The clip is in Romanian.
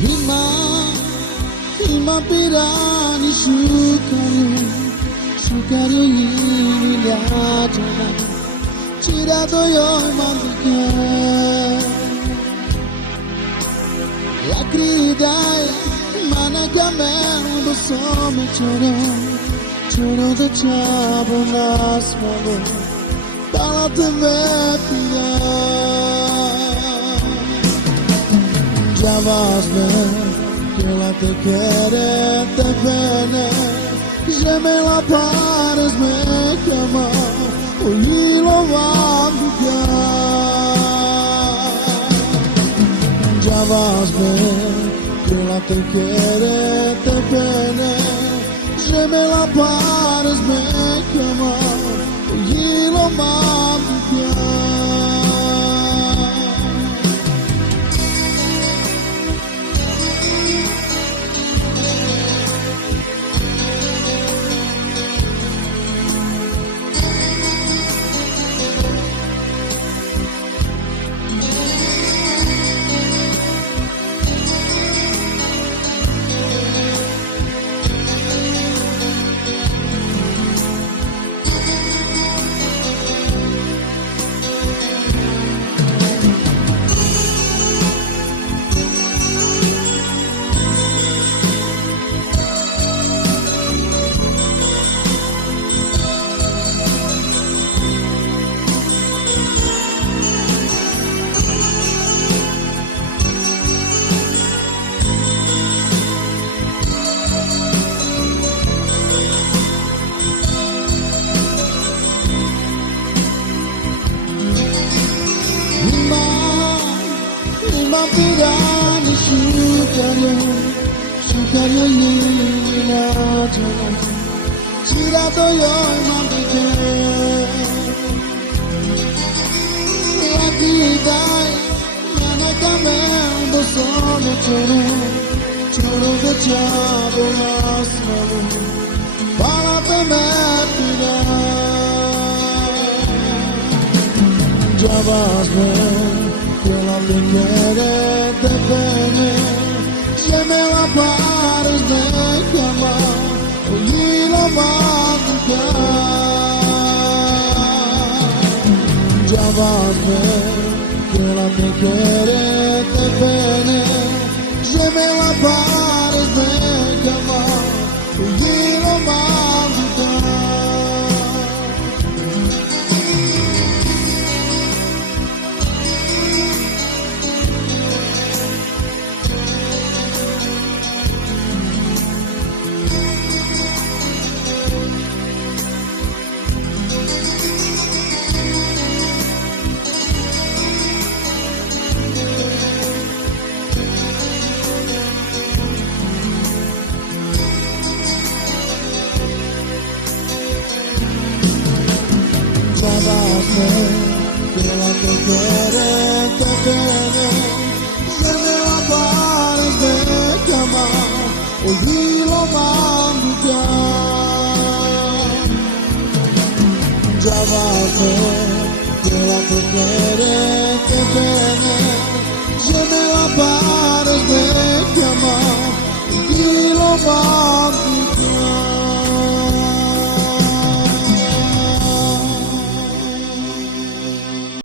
Hima pirani shukaryo yini latana chirato yoy mandike lakridai managamen some choro the chabo nasmalo balate mepia javas me que la te quiere te pene me la pares me llama hoy lo van a ya vas ver que la te quiere te pene me la pares me llama hoy lo van pirani shukaryo yini latana chirato yoy mandike lakridai managamen some choro the chabo nasmalo balate mepia javas me que la te quiere te pene me la pares me llama hoy lo van a ya vas a ver que la te quiere te pene me la pares me llama hoy lo van a que la te quiere te pene me la pares me llama hoy lo mando ya vas a ver que la te quiere te pene me la pares me llama hoy lo mando